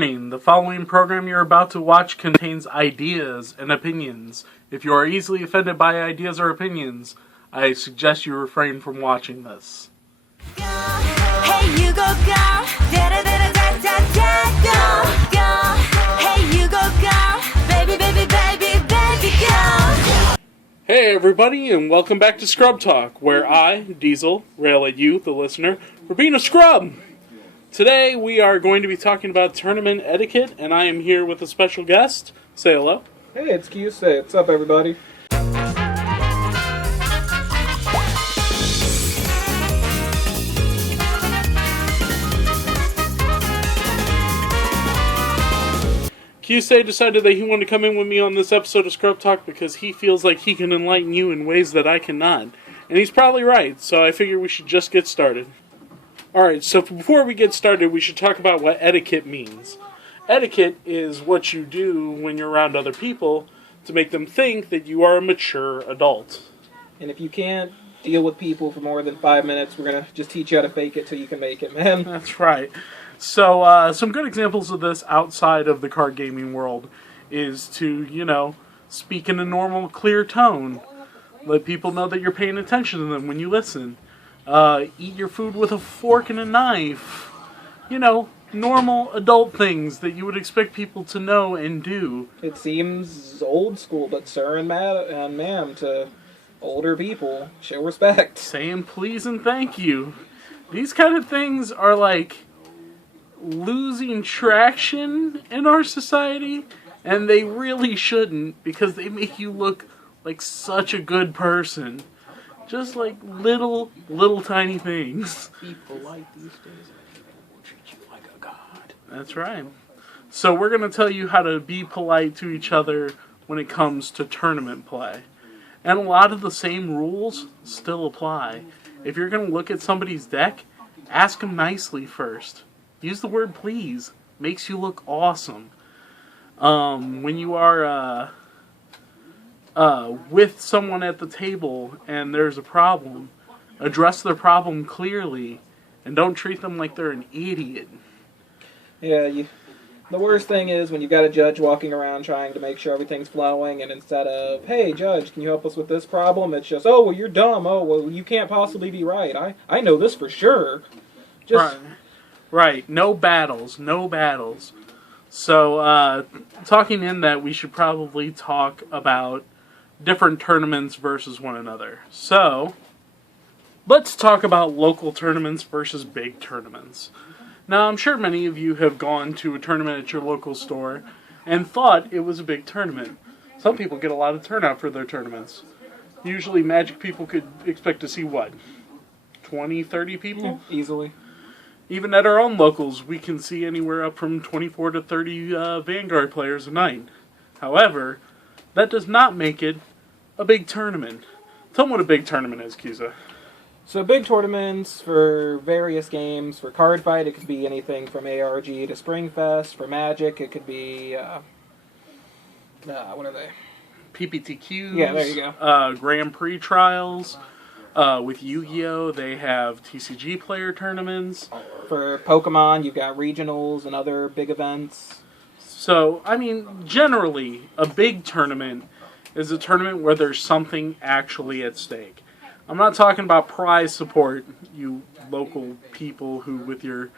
The following program you're about to watch contains ideas and opinions. If you are easily offended by ideas or opinions, I suggest you refrain from watching this. Hey, you go, girl. Go. Hey, you go, girl. Baby, go. Hey everybody, and welcome back to Scrub Talk, where I, Diesel, rail at you, the listener, for being a scrub. Today we are going to be talking about tournament etiquette, and I am here with a special guest. Say hello. Hey, it's Kyusei. What's up, everybody? Kyusei decided that he wanted to come in with me on this episode of Scrub Talk because he feels like he can enlighten you in ways that I cannot. And he's probably right, so I figure we should just get started. Alright, so before we get started, we should talk about what etiquette means. Etiquette is what you do when you're around other people to make them think that you are a mature adult. And if you can't deal with people for more than 5 minutes, we're going to just teach you how to fake it till you can make it, man. That's right. So, some good examples of this outside of the card gaming world is to, speak in a normal, clear tone. Let people know that you're paying attention to them when you listen. Eat your food with a fork and a knife. Normal adult things that you would expect people to know and do. It seems old school, but sir and ma'am to older people. Show respect. Saying please and thank you. These kind of things are like losing traction in our society, and they really shouldn't, because they make you look like such a good person. Just like little tiny things. Be polite these days, and people will treat you like a god. That's right. So we're going to tell you how to be polite to each other when it comes to tournament play. And a lot of the same rules still apply. If you're going to look at somebody's deck, ask them nicely first. Use the word please. Makes you look awesome. When you are with someone at the table and there's a problem, address their problem clearly and don't treat them like they're an idiot. Yeah, the worst thing is when you've got a judge walking around trying to make sure everything's flowing, and instead of, hey, judge, can you help us with this problem? It's just, oh, well, you're dumb. Oh, well, you can't possibly be right. I know this for sure. Just... Right. No battles. So, talking in that, we should probably talk about different tournaments versus one another. So, let's talk about local tournaments versus big tournaments. Now, I'm sure many of you have gone to a tournament at your local store and thought it was a big tournament. Some people get a lot of turnout for their tournaments. Usually, Magic people could expect to see, 20, 30 people? Yeah, easily. Even at our own locals, we can see anywhere up from 24 to 30 Vanguard players a night. However, that does not make it a big tournament. Tell them what a big tournament is, Kiza. So big tournaments for various games. For Card Fight, it could be anything from ARG to Springfest. For Magic, it could be, what are they? PPTQs. Yeah, there you go. Grand Prix trials. With Yu-Gi-Oh, they have TCG player tournaments. For Pokemon, you've got regionals and other big events. So, generally, a big tournament is a tournament where there's something actually at stake. I'm not talking about prize support, you local people who with your,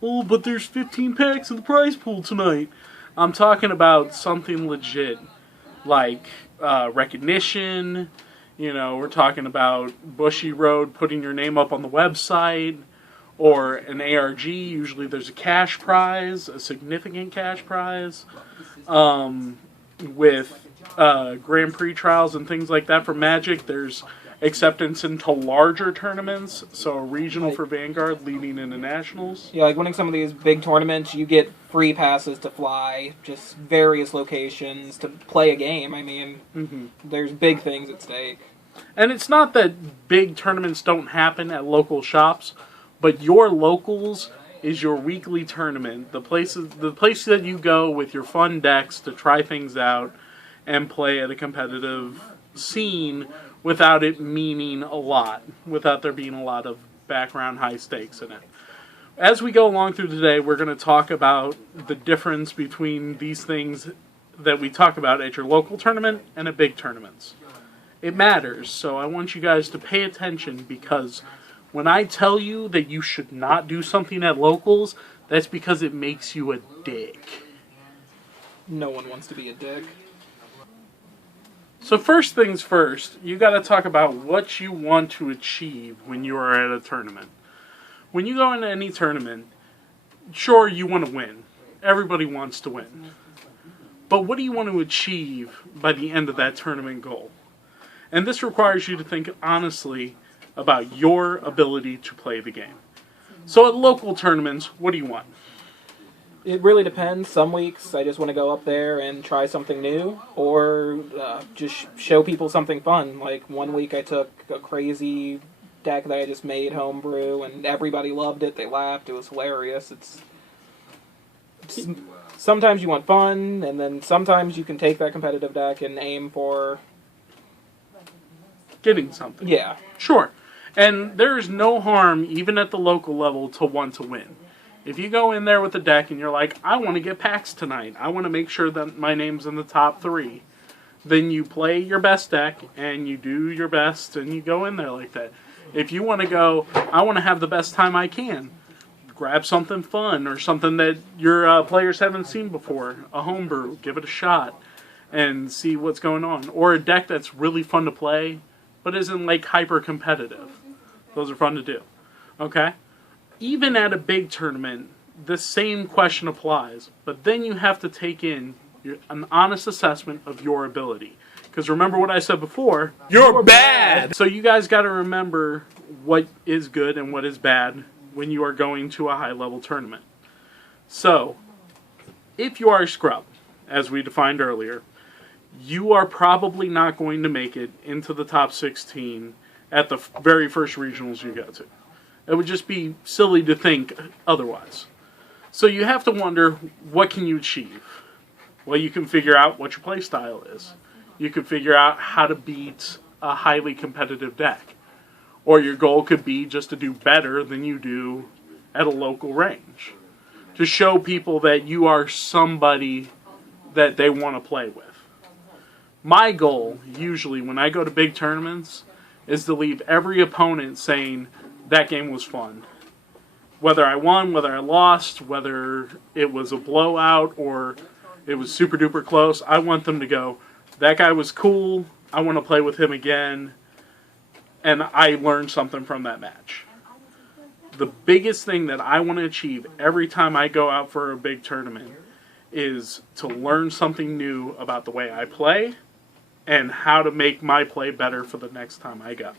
but there's 15 packs in the prize pool tonight. I'm talking about something legit, like recognition. We're talking about Bushy Road putting your name up on the website, or an ARG. Usually there's a cash prize, a significant cash prize, with Grand Prix trials and things like that. For Magic, there's acceptance into larger tournaments, so a regional for Vanguard leading into nationals. Yeah, like winning some of these big tournaments, you get free passes to fly, just various locations to play a game. There's big things at stake. And it's not that big tournaments don't happen at local shops, but your locals is your weekly tournament. The place that you go with your fun decks to try things out and play at a competitive scene without it meaning a lot, without there being a lot of background high stakes in it. as we go along through today, we're going to talk about the difference between these things that we talk about at your local tournament and at big tournaments. It matters, so I want you guys to pay attention, because when I tell you that you should not do something at locals, that's because it makes you a dick. No one wants to be a dick. So first things first, you got to talk about what you want to achieve when you are at a tournament. When you go into any tournament, sure, you want to win. Everybody wants to win. But what do you want to achieve by the end of that tournament goal? And this requires you to think honestly about your ability to play the game. So at local tournaments, what do you want? It really depends. Some weeks I just want to go up there and try something new, or just show people something fun. Like one week I took a crazy deck that I just made homebrew, and everybody loved it. They laughed. It was hilarious. Sometimes you want fun, and then sometimes you can take that competitive deck and aim for getting something. Yeah. Sure. And there is no harm, even at the local level, to want to win. If you go in there with a deck and you're like, I want to get packs tonight, I want to make sure that my name's in the top 3, then you play your best deck and you do your best and you go in there like that. If you want to go, I want to have the best time I can, grab something fun or something that your players haven't seen before, a homebrew, give it a shot and see what's going on. Or a deck that's really fun to play but isn't like hyper competitive. Those are fun to do. Okay? Even at a big tournament, the same question applies, but then you have to take in an honest assessment of your ability. Because remember what I said before, you're bad! So you guys got to remember what is good and what is bad when you are going to a high-level tournament. So, if you are a scrub, as we defined earlier, you are probably not going to make it into the top 16 at the very first regionals you go to. It would just be silly to think otherwise. So you have to wonder, what can you achieve? Well, you can figure out what your play style is. You can figure out how to beat a highly competitive deck. Or your goal could be just to do better than you do at a local range. To show people that you are somebody that they want to play with. My goal, usually, when I go to big tournaments, is to leave every opponent saying, that game was fun. Whether I won, whether I lost, whether it was a blowout or it was super duper close, I want them to go, that guy was cool, I want to play with him again, and I learned something from that match. The biggest thing that I want to achieve every time I go out for a big tournament is to learn something new about the way I play and how to make my play better for the next time I go.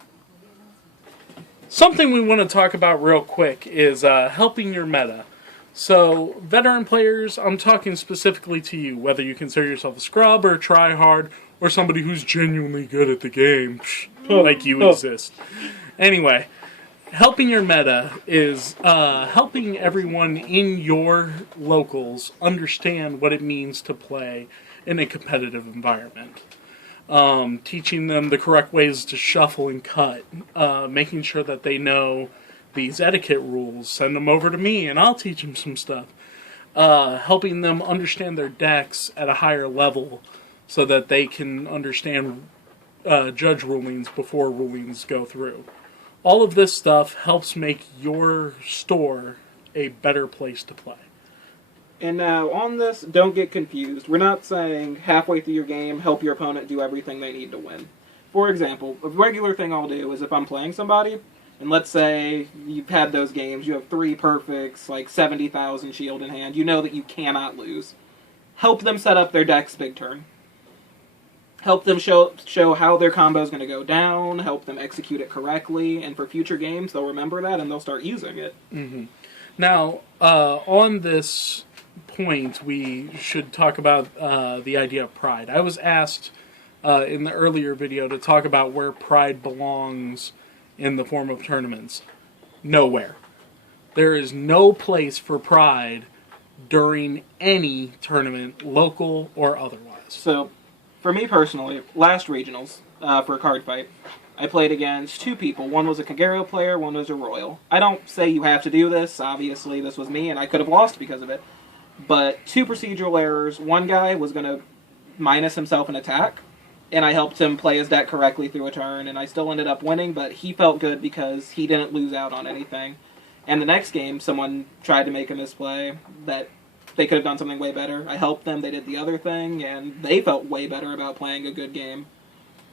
Something we want to talk about real quick is helping your meta. So, veteran players, I'm talking specifically to you, whether you consider yourself a scrub or a try-hard, or somebody who's genuinely good at the game, like you exist. Anyway, helping your meta is helping everyone in your locals understand what it means to play in a competitive environment. Teaching them the correct ways to shuffle and cut, making sure that they know these etiquette rules, send them over to me and I'll teach them some stuff. Helping them understand their decks at a higher level so that they can understand judge rulings before rulings go through. All of this stuff helps make your store a better place to play. And now, on this, don't get confused. We're not saying halfway through your game, help your opponent do everything they need to win. For example, a regular thing I'll do is if I'm playing somebody, and let's say you've had those games, you have 3 perfects, like 70,000 shield in hand, you know that you cannot lose. Help them set up their decks big turn. Help them show how their combo is going to go down, help them execute it correctly, and for future games, they'll remember that and they'll start using it. Mm-hmm. Now, on this point, we should talk about the idea of pride. I was asked in the earlier video to talk about where pride belongs in the form of tournaments. Nowhere. There is no place for pride during any tournament, local or otherwise. So, For me personally, last regionals for a card fight, I played against two people. One was a Kagero player, one was a Royal. I don't say you have to do this. Obviously, this was me, and I could have lost because of it. But two procedural errors. One guy was going to minus himself an attack, and I helped him play his deck correctly through a turn, and I still ended up winning, but he felt good because he didn't lose out on anything. And the next game, someone tried to make a misplay that they could have done something way better. I helped them, they did the other thing, and they felt way better about playing a good game.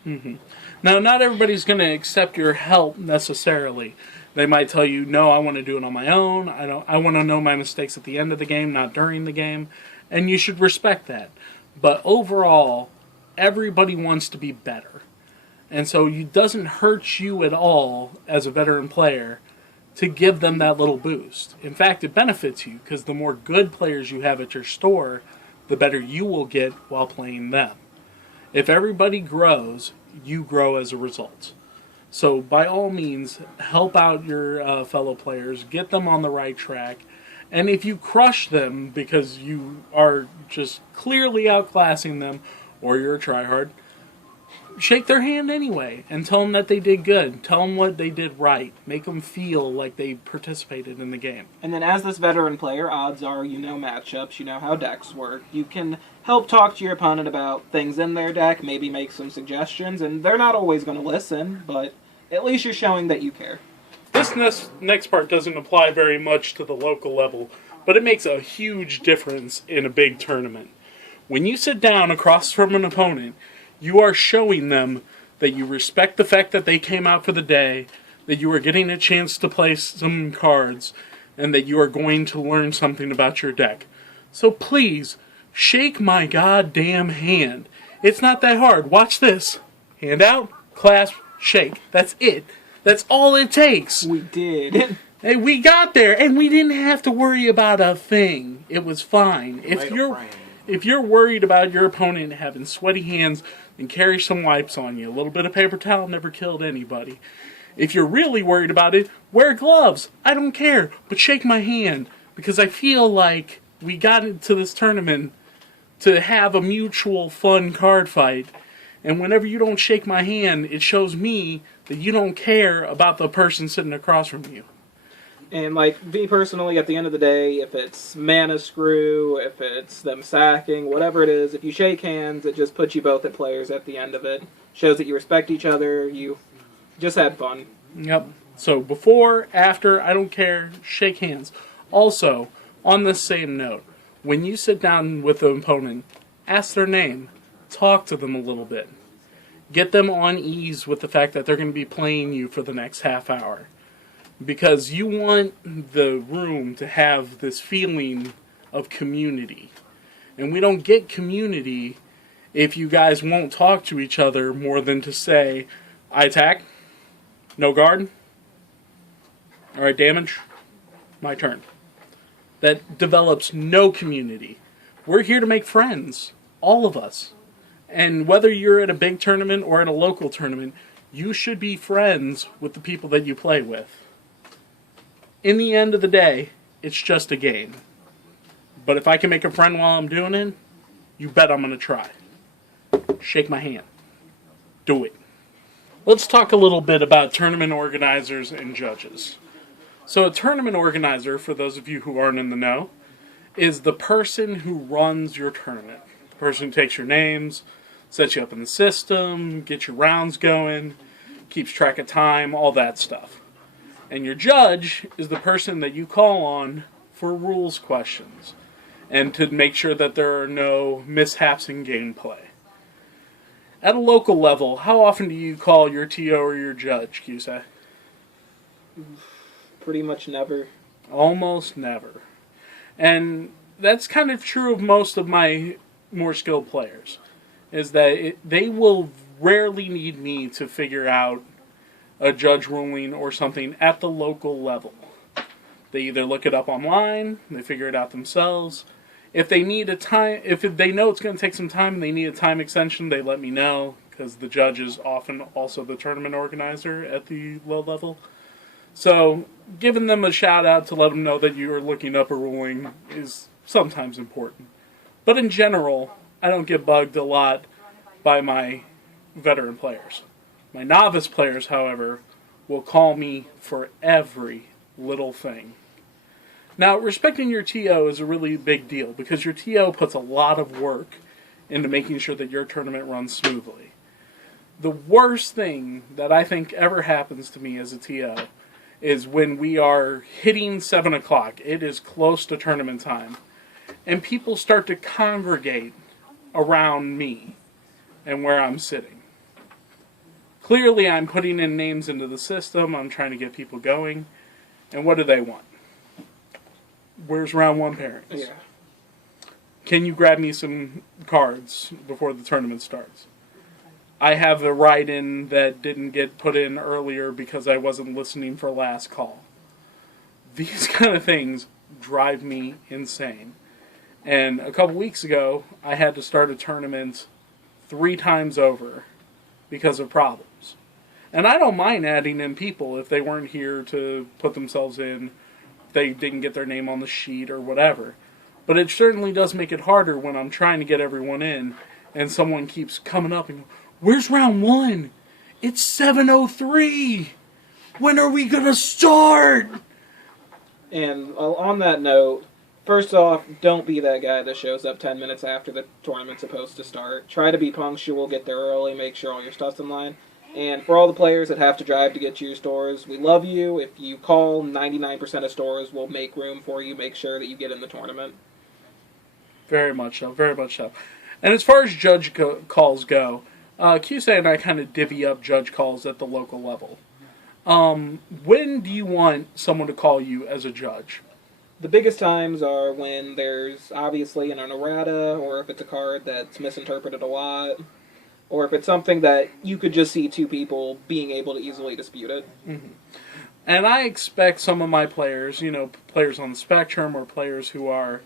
Mm-hmm. Now, not everybody's going to accept your help necessarily. They might tell you, no, I want to do it on my own. I want to know my mistakes at the end of the game, not during the game. And you should respect that. But overall, everybody wants to be better. And so it doesn't hurt you at all as a veteran player to give them that little boost. In fact, it benefits you because the more good players you have at your store, the better you will get while playing them. If everybody grows, you grow as a result. So by all means, help out your fellow players, get them on the right track, and if you crush them because you are just clearly outclassing them, or you're a tryhard, shake their hand anyway and tell them that they did good. Tell them what they did right. Make them feel like they participated in the game. And then as this veteran player, odds are you know matchups, you know how decks work. You can help talk to your opponent about things in their deck, maybe make some suggestions, and they're not always going to listen, but at least you're showing that you care. This next part doesn't apply very much to the local level, but it makes a huge difference in a big tournament. When you sit down across from an opponent, you are showing them that you respect the fact that they came out for the day, that you are getting a chance to play some cards, and that you are going to learn something about your deck. So please, shake my goddamn hand. It's not that hard. Watch this. Hand out, clasp, shake. That's it. That's all it takes. We did. Hey, we got there, and we didn't have to worry about a thing. It was fine. If you're worried about your opponent having sweaty hands, then carry some wipes on you. A little bit of paper towel never killed anybody. If you're really worried about it, wear gloves. I don't care, but shake my hand, because I feel like we got into this tournament to have a mutual fun card fight, and whenever you don't shake my hand, it shows me that you don't care about the person sitting across from you. And, like, me personally, at the end of the day, if it's mana screw, if it's them sacking, whatever it is, if you shake hands, it just puts you both at players at the end of it. Shows that you respect each other, you just had fun. Yep. So before, after, I don't care, shake hands. Also, on this same note, when you sit down with the opponent, ask their name. Talk to them a little bit. Get them on ease with the fact that they're going to be playing you for the next half hour. Because you want the room to have this feeling of community. And we don't get community if you guys won't talk to each other more than to say, I attack, no guard, alright, damage, my turn. That develops no community. We're here to make friends, all of us. And whether you're at a big tournament or at a local tournament, you should be friends with the people that you play with. In the end of the day, it's just a game. But if I can make a friend while I'm doing it, you bet I'm going to try. Shake my hand. Do it. Let's talk a little bit about tournament organizers and judges. So a tournament organizer, for those of you who aren't in the know, is the person who runs your tournament. The person who takes your names, sets you up in the system, gets your rounds going, keeps track of time, all that stuff. And your judge is the person that you call on for rules questions and to make sure that there are no mishaps in gameplay. At a local level, how often do you call your TO or your judge, Kusei? Pretty much never. Almost never. And that's kind of true of most of my more skilled players, is that they will rarely need me to figure out a judge ruling or something at the local level. They either look it up online, they figure it out themselves. If they need a time, if they know it's going to take some time and they need a time extension, they let me know, because the judge is often also the tournament organizer at the low level. So giving them a shout out to let them know that you are looking up a ruling is sometimes important. But in general, I don't get bugged a lot by my veteran players. My novice players, however, will call me for every little thing. Now, respecting your TO is a really big deal because your TO puts a lot of work into making sure that your tournament runs smoothly. The worst thing that I think ever happens to me as a TO is when we are hitting 7 o'clock. It is close to tournament time. And people start to congregate around me and where I'm sitting. Clearly, I'm putting in names into the system. I'm trying to get people going. And what do they want? Where's round 1 pairings? Yeah. Can you grab me some cards before the tournament starts? I have a write-in that didn't get put in earlier because I wasn't listening for last call. These kind of things drive me insane. And a couple weeks ago, I had to start a tournament 3 times over because of problems. And I don't mind adding in people if they weren't here to put themselves in, if they didn't get their name on the sheet or whatever. But it certainly does make it harder when I'm trying to get everyone in and someone keeps coming up and, where's round 1? It's 7:03. When are we going to start? And on that note, first off, don't be that guy that shows up 10 minutes after the tournament's supposed to start. Try to be punctual, get there early, make sure all your stuff's in line. And for all the players that have to drive to get to your stores, we love you. If you call, 99% of stores will make room for you, make sure that you get in the tournament. Very much so, very much so. And as far as judge calls go, QSA and I kind of divvy up judge calls at the local level. When do you want someone to call you as a judge? The biggest times are when there's obviously an errata, or if it's a card that's misinterpreted a lot, or if it's something that you could just see 2 people being able to easily dispute it. Mm-hmm. And I expect some of my players, players on the spectrum or players who are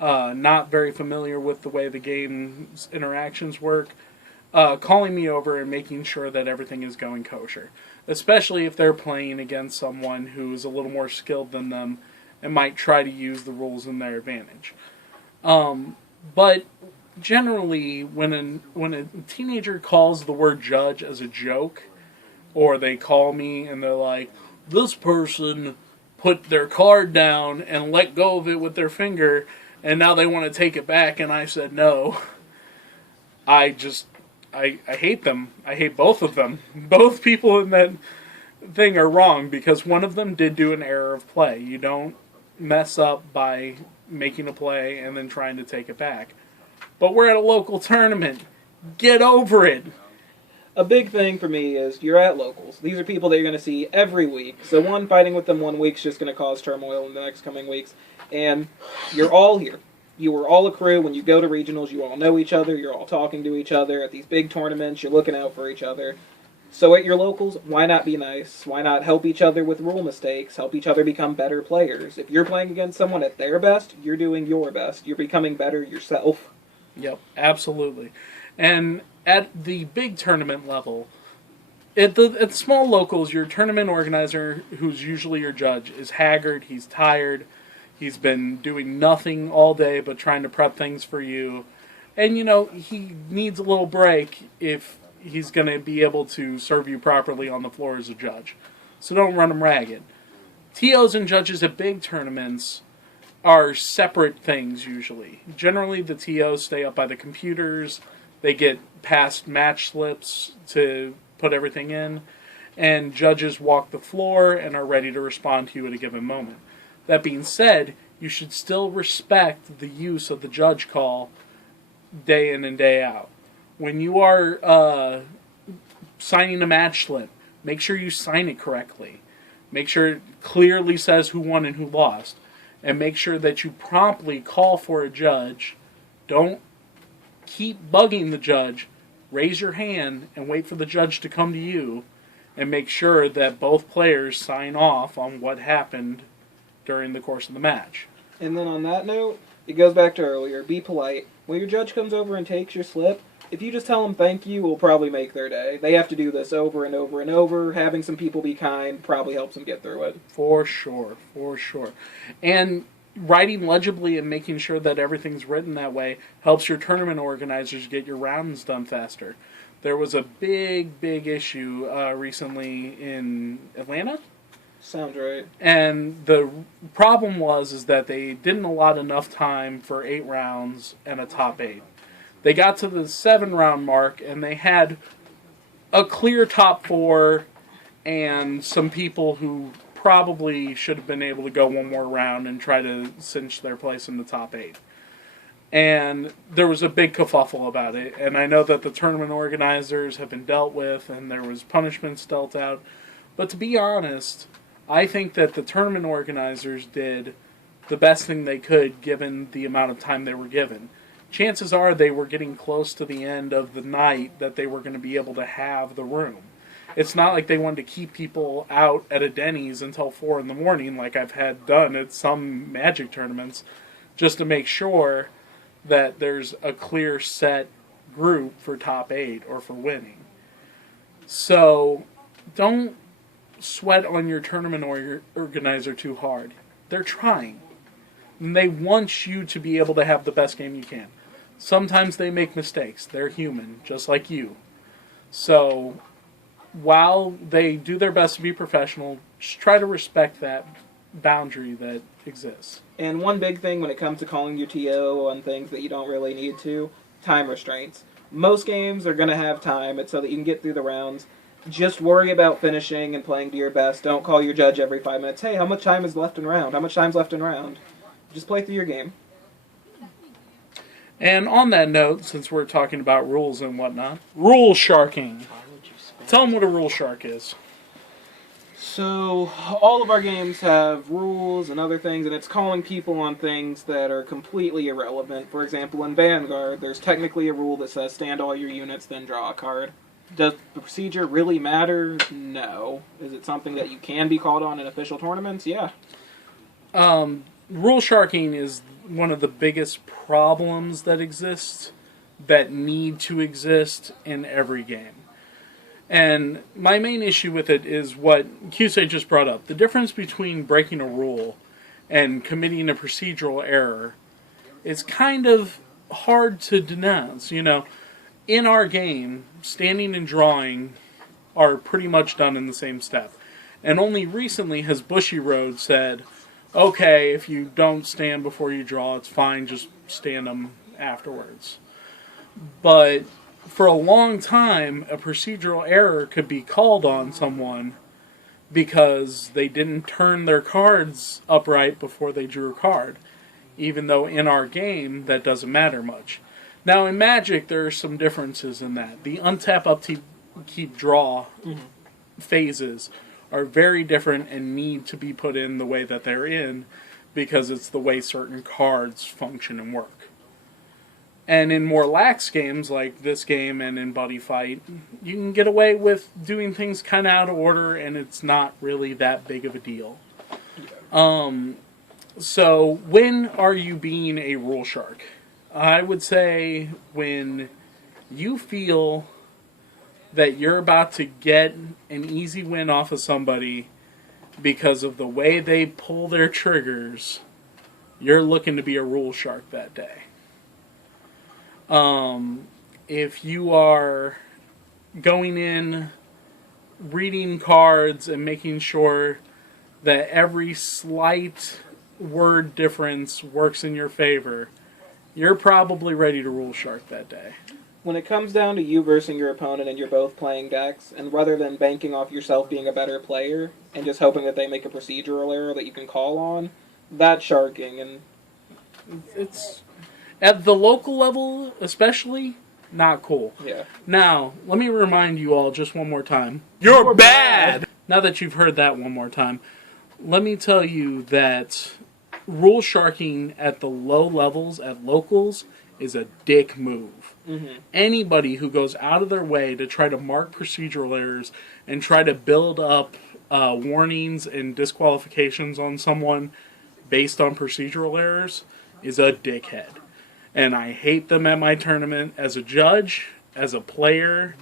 not very familiar with the way the game's interactions work, calling me over and making sure that everything is going kosher. Especially if they're playing against someone who is a little more skilled than them and might try to use the rules in their advantage. But generally, when a teenager calls the word judge as a joke, or they call me and they're like, this person put their card down and let go of it with their finger, and now they want to take it back, and I said no. I hate them. I hate both of them. Both people in that thing are wrong because one of them did do an error of play. You don't mess up by making a play and then trying to take it back. But we're at a local tournament. Get over it. A big thing for me is you're at locals. These are people that you're going to see every week. So fighting with them 1 week is just going to cause turmoil in the next coming weeks. And you're all here. You were all a crew. When you go to regionals, you all know each other. You're all talking to each other. At these big tournaments, you're looking out for each other. So at your locals, why not be nice? Why not help each other with rule mistakes? Help each other become better players. If you're playing against someone at their best, you're doing your best. You're becoming better yourself. Yep, absolutely. And at the big tournament level, at the small locals, your tournament organizer, who's usually your judge, is haggard, he's tired, he's been doing nothing all day but trying to prep things for you. And, he needs a little break if he's going to be able to serve you properly on the floor as a judge. So don't run him ragged. TOs and judges at big tournaments are separate things usually. Generally, the TOs stay up by the computers. They get past match slips to put everything in. And judges walk the floor and are ready to respond to you at a given moment. That being said, you should still respect the use of the judge call day in and day out. When you are signing a match slip, make sure you sign it correctly. Make sure it clearly says who won and who lost. And make sure that you promptly call for a judge. Don't keep bugging the judge. Raise your hand and wait for the judge to come to you. And make sure that both players sign off on what happened during the course of the match. And then on that note, it goes back to earlier. Be polite. When your judge comes over and takes your slip, if you just tell them thank you, will probably make their day. They have to do this over and over and over. Having some people be kind probably helps them get through it. For sure, for sure. And writing legibly and making sure that everything's written that way helps your tournament organizers get your rounds done faster. There was a big issue recently in Atlanta. Sounds right. And the problem is that they didn't allot enough time for 8 rounds and a top 8. They got to the 7-round mark, and they had a clear top 4 and some people who probably should have been able to go one more round and try to cinch their place in the top 8. And there was a big kerfuffle about it, and I know that the tournament organizers have been dealt with, and there was punishments dealt out. But to be honest, I think that the tournament organizers did the best thing they could given the amount of time they were given. Chances are they were getting close to the end of the night that they were going to be able to have the room. It's not like they wanted to keep people out at a Denny's until 4 in the morning like I've had done at some Magic tournaments, just to make sure that there's a clear set group for top 8 or for winning. So don't sweat on your tournament organizer too hard. They're trying. And they want you to be able to have the best game you can. Sometimes they make mistakes. They're human, just like you. So while they do their best to be professional, just try to respect that boundary that exists. And one big thing when it comes to calling your TO on things that you don't really need to, time restraints. Most games are going to have time. It's so that you can get through the rounds. Just worry about finishing and playing to your best. Don't call your judge every 5 minutes. Hey, how much time is left in round? How much time's left in round? Just play through your game. And on that note, since we're talking about rules and whatnot, rule sharking. Tell them what a rule shark is. So, all of our games have rules and other things, and it's calling people on things that are completely irrelevant. For example, in Vanguard, there's technically a rule that says stand all your units, then draw a card. Does the procedure really matter? No. Is it something that you can be called on in official tournaments? Yeah. Rule sharking is one of the biggest problems that exist, that need to exist in every game. And my main issue with it is what Kusei just brought up. The difference between breaking a rule and committing a procedural error is kind of hard to denounce. You know, in our game, standing and drawing are pretty much done in the same step. And only recently has Bushiroad said, okay, if you don't stand before you draw, it's fine, just stand them afterwards. But for a long time, a procedural error could be called on someone because they didn't turn their cards upright before they drew a card, even though in our game that doesn't matter much. Now in Magic there are some differences in that. The untap, upkeep, keep, draw phases are very different and need to be put in the way that they're in because it's the way certain cards function and work. And in more lax games like this game and in Buddy Fight, you can get away with doing things kind of out of order and it's not really that big of a deal. So when are you being a rule shark? I would say when you feel that you're about to get an easy win off of somebody because of the way they pull their triggers, you're looking to be a rule shark that day. If you are going in, reading cards, and making sure that every slight word difference works in your favor, you're probably ready to rule shark that day. When it comes down to you versus your opponent and you're both playing decks, and rather than banking off yourself being a better player and just hoping that they make a procedural error that you can call on, that's sharking. And it's at the local level, especially, not cool. Yeah. Now, let me remind you all just one more time. You're bad! Now that you've heard that one more time, let me tell you that rule sharking at the low levels, at locals, is a dick move. Mm-hmm. Anybody who goes out of their way to try to mark procedural errors and try to build up warnings and disqualifications on someone based on procedural errors is a dickhead. And I hate them at my tournament as a judge, as a player,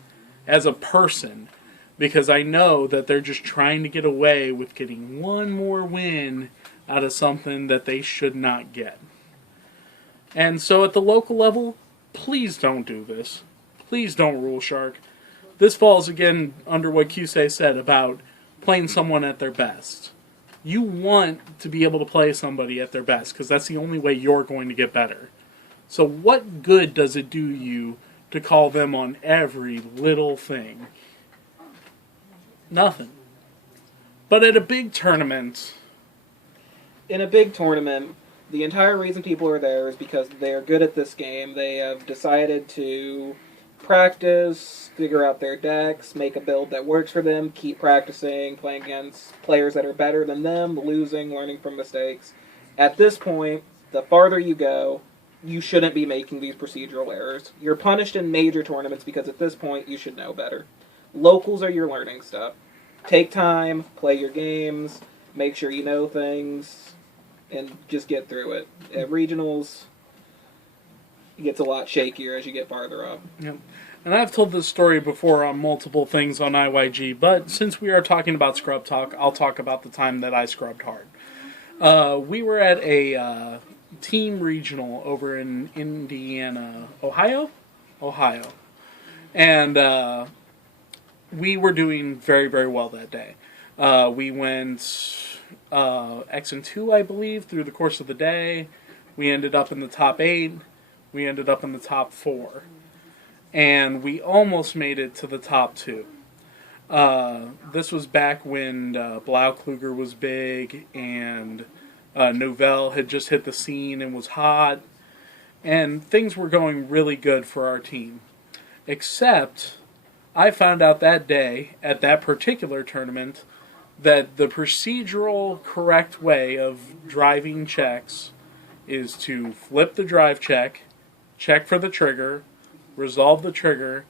as a person, because I know that they're just trying to get away with getting one more win out of something that they should not get. And so at the local level, please don't do this. Please don't rule shark. This falls again under what Cusay said about playing someone at their best. You want to be able to play somebody at their best because that's the only way you're going to get better. So what good does it do you to call them on every little thing? Nothing. But at a big tournament... In a big tournament, the entire reason people are there is because they are good at this game. They have decided to practice, figure out their decks, make a build that works for them, keep practicing, playing against players that are better than them, losing, learning from mistakes. At this point, the farther you go, you shouldn't be making these procedural errors. You're punished in major tournaments because at this point you should know better. Locals are your learning stuff. Take time, play your games, make sure you know things, and just get through it. At regionals, it gets a lot shakier as you get farther up. Yep. And I've told this story before on multiple things on IYG, but since we are talking about scrub talk, I'll talk about the time that I scrubbed hard. We were at a team regional over in Indiana, Ohio? Ohio. And we were doing very, very well that day. We went X and 2, I believe, through the course of the day. We ended up in the top 8. We ended up in the top 4. And we almost made it to the top 2. This was back when Blaukluger was big and Novell had just hit the scene and was hot. And things were going really good for our team. Except, I found out that day, at that particular tournament, that the procedural correct way of driving checks is to flip the drive check, check for the trigger, resolve the trigger,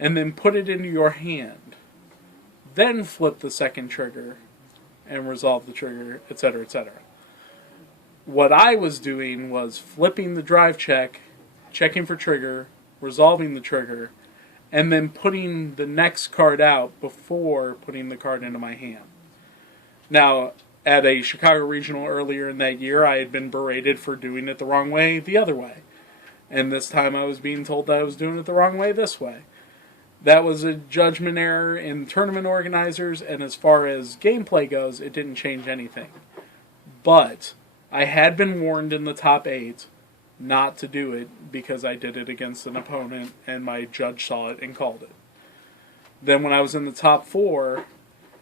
and then put it into your hand. Then flip the second trigger and resolve the trigger, etc., etc. What I was doing was flipping the drive check, checking for trigger, resolving the trigger, and then putting the next card out before putting the card into my hand. Now, at a Chicago Regional earlier in that year, I had been berated for doing it the wrong way, the other way. And this time I was being told that I was doing it the wrong way, this way. That was a judgment error in tournament organizers, and as far as gameplay goes, it didn't change anything. But I had been warned in the top 8 not to do it because I did it against an opponent, and my judge saw it and called it. Then when I was in the top 4,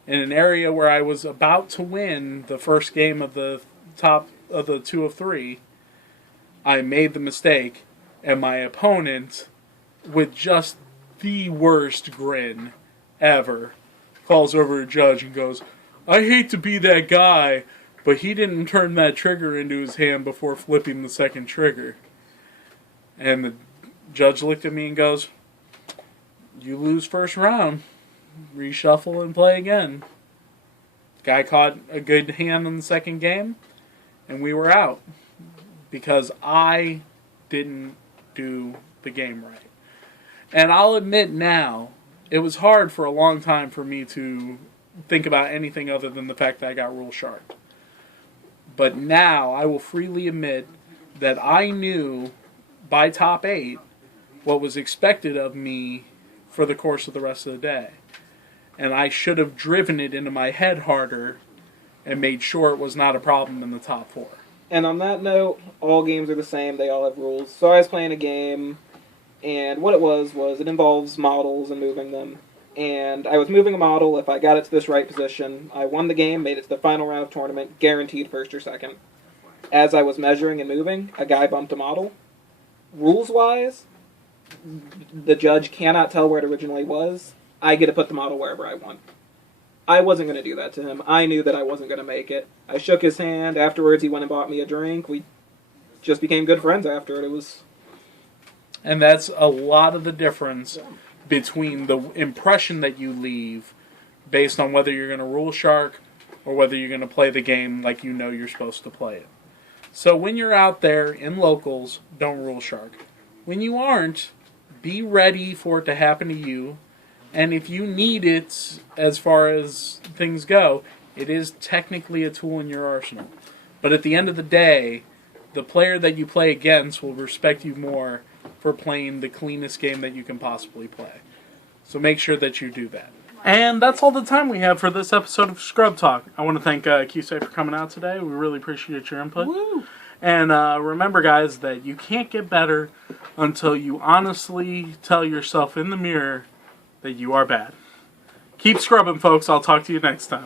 in an area where I was about to win the first game of the top of the 2 of 3, I made the mistake, and my opponent, with just the worst grin ever, calls over a judge and goes, "I hate to be that guy, but he didn't turn that trigger into his hand before flipping the second trigger." And the judge looked at me and goes, "You lose first round. Reshuffle and play again." Guy caught a good hand in the second game, and we were out. Because I didn't do the game right. And I'll admit now, it was hard for a long time for me to think about anything other than the fact that I got rule sharp. But now, I will freely admit that I knew by top 8 what was expected of me for the course of the rest of the day. And I should have driven it into my head harder and made sure it was not a problem in the top 4. And on that note, all games are the same. They all have rules. So I was playing a game, and what it was it involves models and moving them. And I was moving a model. If I got it to this right position, I won the game, made it to the final round of tournament, guaranteed first or second. As I was measuring and moving, a guy bumped a model. Rules-wise, the judge cannot tell where it originally was. I get to put the model wherever I want. I wasn't going to do that to him. I knew that I wasn't going to make it. I shook his hand. Afterwards, he went and bought me a drink. We just became good friends after it. It was... And that's a lot of the difference between the impression that you leave based on whether you're going to rule shark or whether you're going to play the game like you know you're supposed to play it. So when you're out there in locals, don't rule shark. When you aren't, be ready for it to happen to you. And if you need it, as far as things go, it is technically a tool in your arsenal. But at the end of the day, the player that you play against will respect you more for playing the cleanest game that you can possibly play. So make sure that you do that. And that's all the time we have for this episode of Scrub Talk. I want to thank QSA for coming out today. We really appreciate your input. Woo! And remember, guys, that you can't get better until you honestly tell yourself in the mirror that you are bad. Keep scrubbing, folks. I'll talk to you next time.